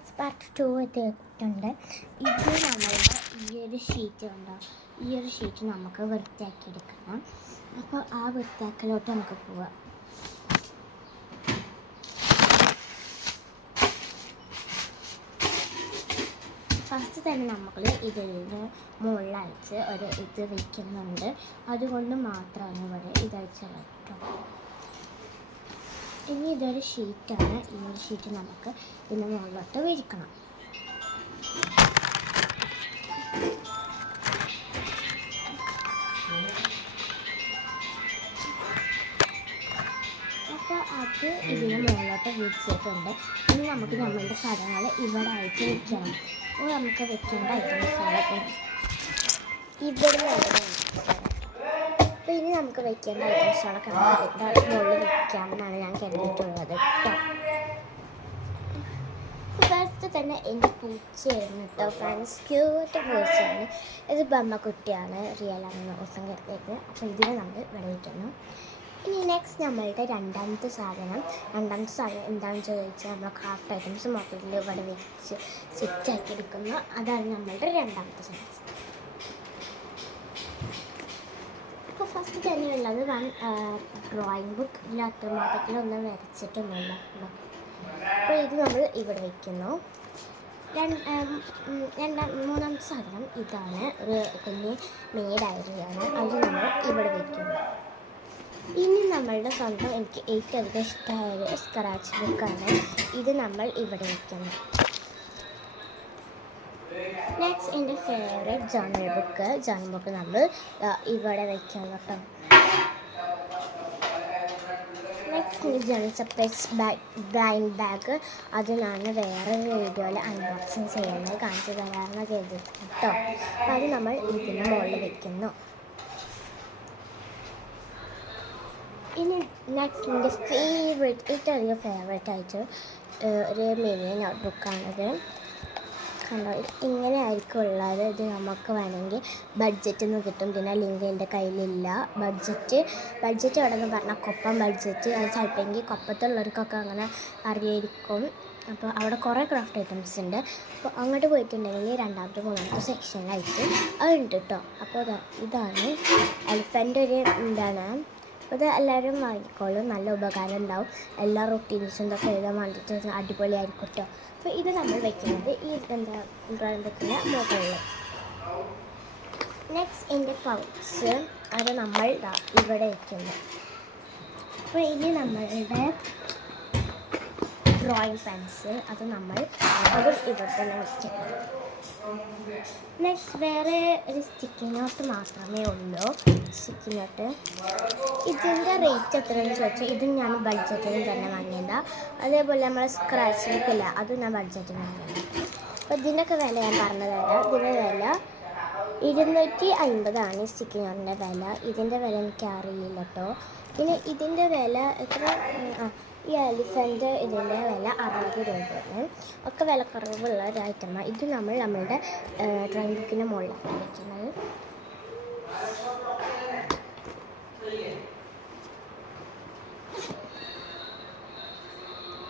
Friends part 2 എത്തിയിട്ടുണ്ട്. ഇത് നമ്മളുടെ ഈ ഒരു ഷീറ്റ് ഉണ്ടോ, ഈ ഒരു ഷീറ്റ് നമുക്ക് വൃത്തിയാക്കി എടുക്കണം. അപ്പോൾ ആ വൃത്തിയാക്കലോട്ട് നമുക്ക് പോവാം. ഫസ്റ്റ് തന്നെ നമ്മൾ ഇതിന് മുകളിലയച്ച് ഒരു ഇത് വയ്ക്കുന്നുണ്ട്. അതുകൊണ്ട് മാത്രമാണ് ഇവിടെ ഇതയച്ചത് കേട്ടോ. ഇനി ഇതൊരു ഷീറ്റാണ്. ഈ ഒരു ഷീറ്റ് നമുക്ക് ഇതിന് മുകളിലോട്ട് വിരിക്കണം. അപ്പോൾ അത് ഇതിന് മുകളിലോട്ട് വിരിച്ചിട്ടുണ്ട്. ഇനി നമുക്ക് നമ്മളുടെ സാധനങ്ങൾ ഇവിടെ ആയിട്ട് വെക്കണം. അപ്പോൾ നമുക്ക് വെക്കേണ്ട ഐറ്റംസുകളൊക്കെ ഇവിടെ അപ്പോൾ ഇനി നമുക്ക് വെക്കേണ്ട ഐറ്റംസുകളൊക്കെ നമുക്ക് മുകളിൽ വെക്കാമെന്നാണ് ഞാൻ കരുതിയിട്ടുള്ളത് കേട്ടോ. ഫസ്റ്റ് തന്നെ എൻ്റെ പൂച്ചയായിരുന്നു കേട്ടോ ഫ്രണ്ട്സ്. ക്യൂട്ട് പൂച്ചയാണ്. ഇത് ബമ്മക്കുട്ടിയാണ്, റിയൽ ആണെന്ന് ദിവസം കരുതിയത്. അപ്പോൾ ഇതിനെ നമ്മൾ ഇവിടെ വയ്ക്കുന്നു. ഇനി നെക്സ്റ്റ് നമ്മളുടെ രണ്ടാമത്തെ സാധനം എന്താണെന്ന് ചോദിച്ചാൽ നമ്മൾ ക്രാഫ്റ്റ് ഐറ്റംസ് മൊത്തത്തിൽ ഇവിടെ വെച്ച് സെറ്റാക്കി എടുക്കുന്നു. അതാണ് നമ്മളുടെ രണ്ടാമത്തെ സാധനം. അപ്പോൾ ഫസ്റ്റ് തന്നെയുള്ളത് ഡ്രോയിങ് ബുക്ക്. ഇതിൽ അത്രമാത്രത്തിലൊന്നും വരച്ചിട്ടൊന്നുമില്ല. അപ്പോൾ ഇത് നമ്മൾ ഇവിടെ വയ്ക്കുന്നു. മൂന്നാമത്തെ സാധനം ഇതാണ്, ഒരു കുഞ്ഞ് മിനി ഡയറിയാണ്. അത് നമ്മൾ ഇവിടെ വയ്ക്കുന്നു. ഇനി നമ്മളുടെ സ്വന്തം എനിക്ക് ഏറ്റവും അധികം ഇഷ്ടമായ സ്ക്രാച്ച് ബുക്കാണ്. ഇത് നമ്മൾ ഇവിടെ വയ്ക്കുന്നു. നെക്സ്റ്റ് എൻ്റെ ഫേവറേറ്റ് ജേർണൽ ബുക്ക് നമ്മൾ ഇവിടെ വയ്ക്കുന്നു കേട്ടോ. Next journal supplies blind bag. അത് ഞാൻ വേറെ വീഡിയോയിൽ അൺബോക്സിങ് ചെയ്യുന്നത് കാണിച്ചു തരാമെന്ന് കരുതിയിട്ട് കേട്ടോ. അപ്പോൾ അത് നമ്മൾ ഇതിന് മുകളിൽ വയ്ക്കുന്നു. ഇനി നെക്സ്റ്റ് എൻ്റെ ഏറ്റവും അധികം ഫേവറേറ്റ് ആയിട്ട് ഒരു മിനി നോട്ട്ബുക്കാണിത്. കണ്ടോ, ഇങ്ങനെ ആയിരിക്കും ഉള്ളത്. ഇത് നമുക്ക് വേണമെങ്കിൽ ബഡ്ജറ്റിൽ നിന്ന് കിട്ടും. ഇതിൻ്റെ ലിങ്ക് എൻ്റെ കയ്യിലില്ല. ബഡ്ജറ്റ് എവിടെ നിന്ന് പറഞ്ഞാൽ കൊപ്പം ബഡ്ജറ്റ്. അത് ചിലപ്പോൾ കൊപ്പത്തുള്ളവർക്കൊക്കെ അങ്ങനെ അറിയായിരിക്കും. അപ്പോൾ അവിടെ കുറേ ക്രാഫ്റ്റ് ഐറ്റംസ് ഉണ്ട്. അപ്പോൾ അങ്ങോട്ട് പോയിട്ടുണ്ടെങ്കിൽ രണ്ടാമത്തെ മൂന്നാമത്തെ സെക്ഷനായിട്ട് അതുണ്ട് കേട്ടോ. അപ്പോൾ ഇതാണ് എലിഫൻ്റ് ഒരു എന്താണ്. അത് എല്ലാവരും വാങ്ങിക്കോളും. നല്ല ഉപകാരം ഉണ്ടാവും. എല്ലാ റൊട്ടീൻസും ഇതൊക്കെ എഴുതാൻ വേണ്ടിയിട്ട് അടിപൊളിയായിരിക്കും കേട്ടോ. അപ്പോൾ ഇത് നമ്മൾ വയ്ക്കുന്നത് ഈ ഡ്രോയിങ് ബുക്കിൻ്റെ മുകളിൽ. നെക്സ്റ്റ് എൻ്റെ പൗച്ച്. അത് നമ്മൾ ഇവിടെ വയ്ക്കുന്നു. അപ്പോൾ ഇനി നമ്മളുടെ ഡ്രോയിങ് പെൻസിൽ അതും ഇവിടെ തന്നെ വയ്ക്കുന്നു. നെക്സ്റ്റ് വേറെ ഒരു സ്റ്റിക്കിംഗ് നോട്ട് മാത്രമേ ഉള്ളൂ. സ്റ്റിക്കിംഗ് നോട്ട് ഇതിൻ്റെ റേറ്റ് എത്രയെന്ന് ചോദിച്ചാൽ ഇതും ഞാൻ ബഡ്ജറ്റിൽ തന്നെ വാങ്ങിയതാണ്. അതേപോലെ നമ്മൾ സ്ക്രാച്ച് ബുക്കില്ല, അതും ഞാൻ ബഡ്ജറ്റിൽ വാങ്ങിയതാണ്. അപ്പോൾ ഇതിൻ്റെയൊക്കെ വില ഞാൻ പറഞ്ഞു തരാം. ഇതിൻ്റെ വില 250 സ്റ്റിക്കിംഗ് നോട്ടിൻ്റെ വില. ഇതിൻ്റെ വില എനിക്ക് അറിയില്ല കേട്ടോ. പിന്നെ ഇതിൻ്റെ വില എത്ര, ഈ എലിഫൻ്റ് ഇതിൻ്റെ വില 60 രൂപയാണ്. ഒക്കെ വിലക്കുറവുള്ള ഒരു ഐറ്റമാണ്. ഇത് നമ്മളുടെ ഡ്രോയിങ് ബുക്കിൻ്റെ മുകളിലാണ് വയ്ക്കുന്നത്.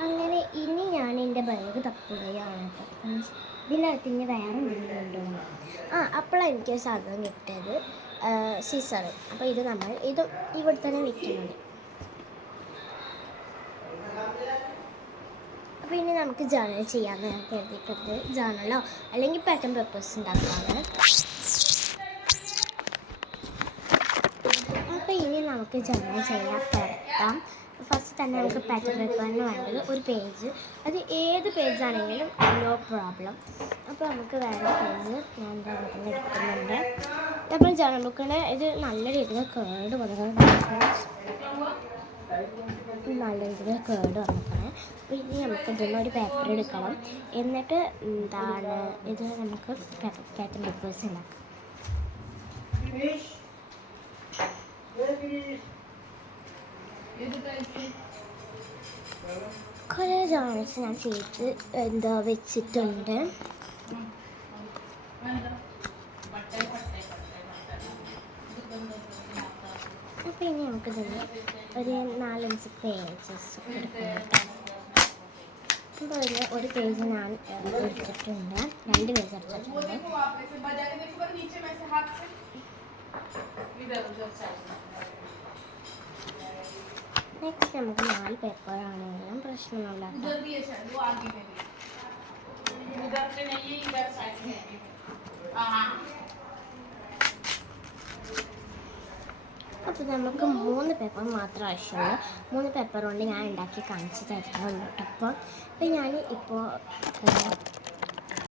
അങ്ങനെ ഇനി ഞാൻ എൻ്റെ ബാഗ് തപ്പുകയാണ് കേട്ടോ. ഇതിനകത്ത് ഇനി വേറെ എന്തെങ്കിലും ഉണ്ടോ? അപ്പോഴാണ് എനിക്ക് സാധനം കിട്ടിയത്, സീസർ. അപ്പോൾ ഇത് നമ്മൾ ഇവിടെ തന്നെ വയ്ക്കുന്നുണ്ട്. അപ്പോൾ ഇനി നമുക്ക് ജേർണൽ ചെയ്യാമെന്ന് ഞാൻ കരുതിയിട്ടുണ്ട്. ജേർണലോ അല്ലെങ്കിൽ പാറ്റേൺ പേപ്പേഴ്സ് ഉണ്ടാക്കാണ്. അപ്പോൾ ഇനി നമുക്ക് ജേർണൽ ചെയ്യാൻ തുടങ്ങാം. ഫസ്റ്റ് തന്നെ നമുക്ക് പാറ്റേൺ പേപ്പറിന് വേണ്ടത് ഒരു പേജ്. അത് ഏത് പേജാണെങ്കിലും നോ പ്രോബ്ലം. അപ്പോൾ നമുക്ക് വേറെ പേജ് ഞാൻ ഇവിടെ എടുക്കുന്നുണ്ട്. അപ്പോൾ ജേർണൽ ബുക്കിന് ഇത് നല്ല രീതിയിൽ കേട് വന്നിട്ടാണ്. അപ്പോൾ ഇനി നമുക്ക് ഇതിന് ഒരു പേപ്പർ എടുക്കണം. എന്നിട്ട് ഇത് നമുക്ക് പാറ്റേൺ പേപ്പേഴ്സ് ഉണ്ടാക്കാം. കുറേ ജേർണൽസ് ഞാൻ ചെയ്ത് വെച്ചിട്ടുണ്ട്. അപ്പോൾ ഇനി നമുക്കിതിന് ഒരു 4-5 പേജസ് എടുക്കണം. അപ്പോൾ ഇതിൽ ഒരു പേജ് ഞാൻ എടുത്തിട്ടുണ്ട്, 2 പേജ് എടുത്തിട്ടുണ്ട്. നെക്സ്റ്റ് നമുക്ക് 4 പേപ്പറാണെങ്കിലും പ്രശ്നമൊന്നുമില്ല. അപ്പോൾ നമുക്ക് 3 പേപ്പർ മാത്രം ആവശ്യമുള്ളൂ. 3 പേപ്പർ കൊണ്ട് ഞാൻ ഉണ്ടാക്കി കാണിച്ചു തരുന്നുണ്ട്. അപ്പോൾ ഞാൻ ഇപ്പോൾ